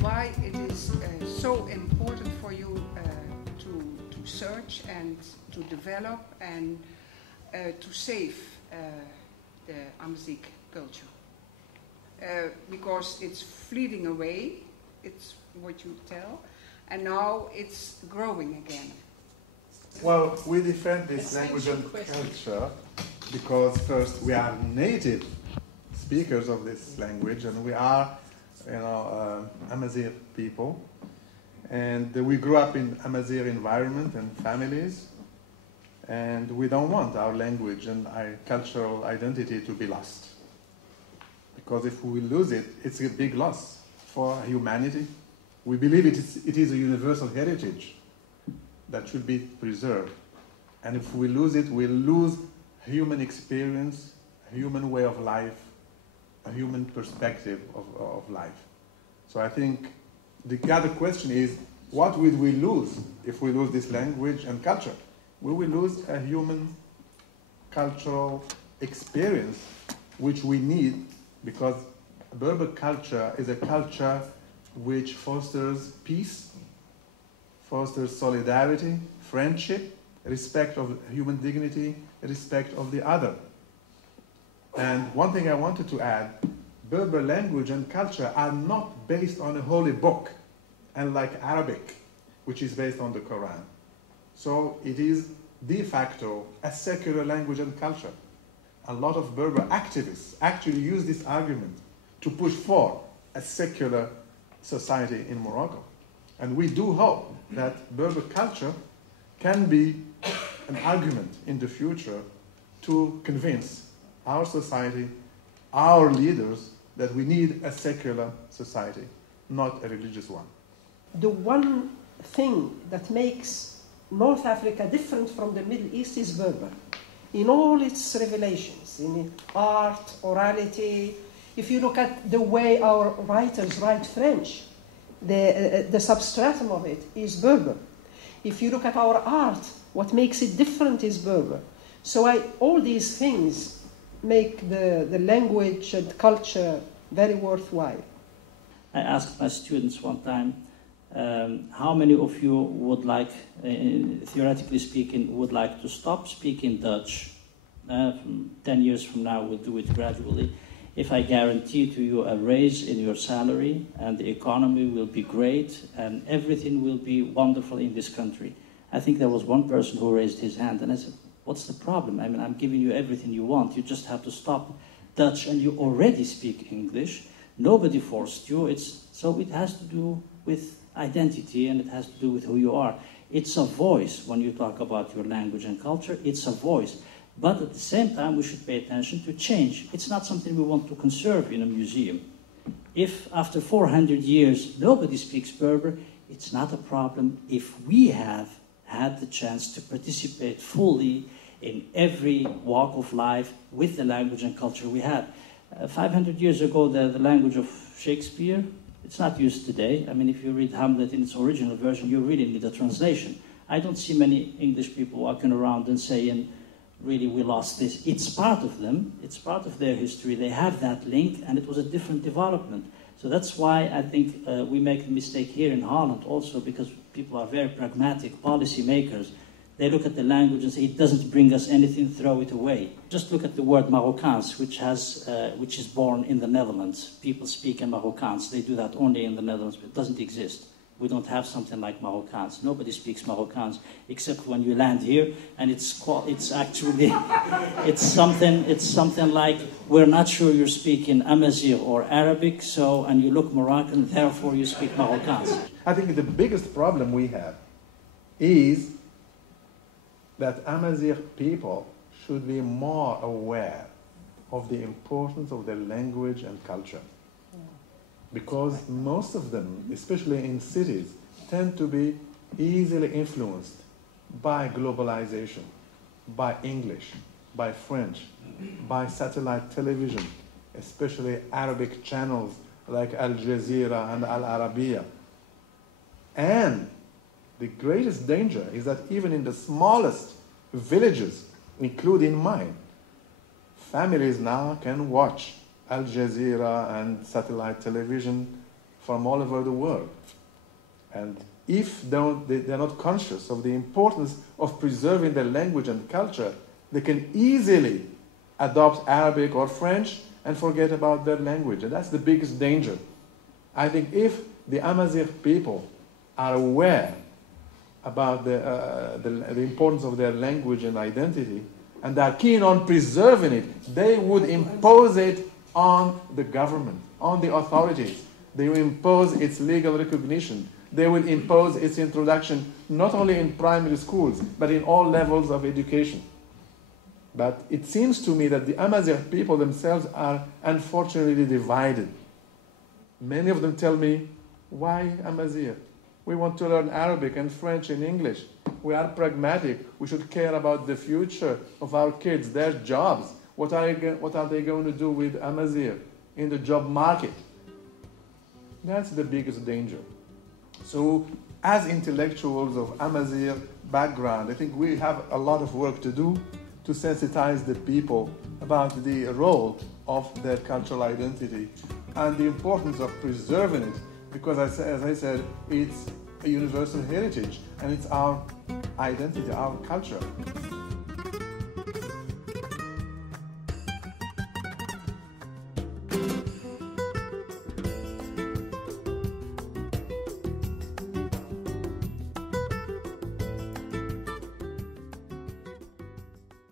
why it is so important for you to search and to develop and to save the Amazigh culture. Because it's fleeting away, it's what you tell, and now it's growing again. Well, we defend this language and culture because first we are native speakers of this language, and we are, Amazigh people, and we grew up in Amazigh environment and families, and we don't want our language and our cultural identity to be lost. Because if we lose it, it's a big loss for humanity. We believe it is a universal heritage that should be preserved. And if we lose it, we'll lose human experience, a human way of life, a human perspective of life. So I think the other question is, what will we lose if we lose this language and culture? We will lose a human cultural experience which we need, because Berber culture is a culture which fosters peace, fosters solidarity, friendship, respect of human dignity, respect of the other. And one thing I wanted to add, Berber language and culture are not based on a holy book, unlike Arabic, which is based on the Quran. So it is de facto a secular language and culture. A lot of Berber activists actually use this argument to push for a secular society in Morocco. And we do hope that Berber culture can be an argument in the future to convince our society, our leaders, that we need a secular society, not a religious one. The one thing that makes North Africa different from the Middle East is Berber. In all its revelations, in art, orality, if you look at the way our writers write French, the substratum of it is Berber. If you look at our art, what makes it different is Berber. So all these things make the language and culture very worthwhile. I asked my students one time, how many of you would like, theoretically speaking, would like to stop speaking Dutch? 10 years from now, we'll do it gradually. If I guarantee to you a raise in your salary, and the economy will be great, and everything will be wonderful in this country. I think there was one person who raised his hand, and I said, what's the problem? I mean, I'm giving you everything you want. You just have to stop Dutch, and you already speak English. Nobody forced you. So it has to do with identity, and it has to do with who you are. It's a voice. When you talk about your language and culture, it's a voice. But at the same time, we should pay attention to change. It's not something we want to conserve in a museum. If after 400 years nobody speaks Berber, it's not a problem if we have had the chance to participate fully in every walk of life with the language and culture we had. 500 years ago, the language of Shakespeare, it's not used today. I mean, if you read Hamlet in its original version, you really need a translation. I don't see many English people walking around and saying, really, we lost this. It's part of them. It's part of their history. They have that link, and it was a different development. So that's why I think we make a mistake here in Holland also, because people are very pragmatic policy makers. They look at the language and say, it doesn't bring us anything, throw it away. Just look at the word Marokkaans, which is born in the Netherlands. People speak in Marokkaans. They do that only in the Netherlands, but it doesn't exist. We don't have something like Marokkaans. Nobody speaks Marokkaans except when you land here, and it's actually it's something like, we're not sure you're speaking Amazigh or Arabic, so, and you look Moroccan, therefore you speak Marokkaans. I think the biggest problem we have is that Amazigh people should be more aware of the importance of their language and culture. Because most of them, especially in cities, tend to be easily influenced by globalization, by English, by French, by satellite television, especially Arabic channels like Al Jazeera and Al Arabiya. And the greatest danger is that even in the smallest villages, including mine, families now can watch Al Jazeera and satellite television from all over the world. And if they're not conscious of the importance of preserving their language and culture, they can easily adopt Arabic or French and forget about their language. And that's the biggest danger. I think if the Amazigh people are aware about the importance of their language and identity, and are keen on preserving it, they would impose it on the government, on the authorities. They will impose its legal recognition. They will impose its introduction not only in primary schools, but in all levels of education. But it seems to me that the Amazigh people themselves are unfortunately divided. Many of them tell me, why Amazigh? We want to learn Arabic and French and English. We are pragmatic. We should care about the future of our kids, their jobs. What are they going to do with Amazigh in the job market? That's the biggest danger. So, as intellectuals of Amazigh background, I think we have a lot of work to do to sensitize the people about the role of their cultural identity and the importance of preserving it, because as I said, it's a universal heritage and it's our identity, our culture.